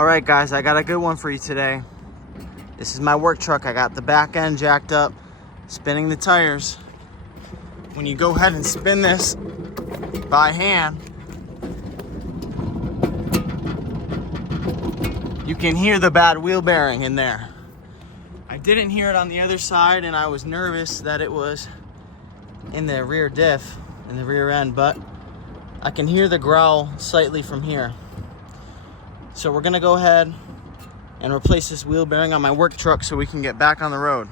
All right, guys, I got a good one for you today. This is my work truck. I got the back end jacked up, spinning the tires. When you go ahead and spin this by hand, you can hear the bad wheel bearing in there. I didn't hear it on the other side, and I was nervous that it was in the rear diff, in the rear end, but I can hear the growl slightly from here. So we're gonna go ahead and replace this wheel bearing on my work truck so we can get back on the road.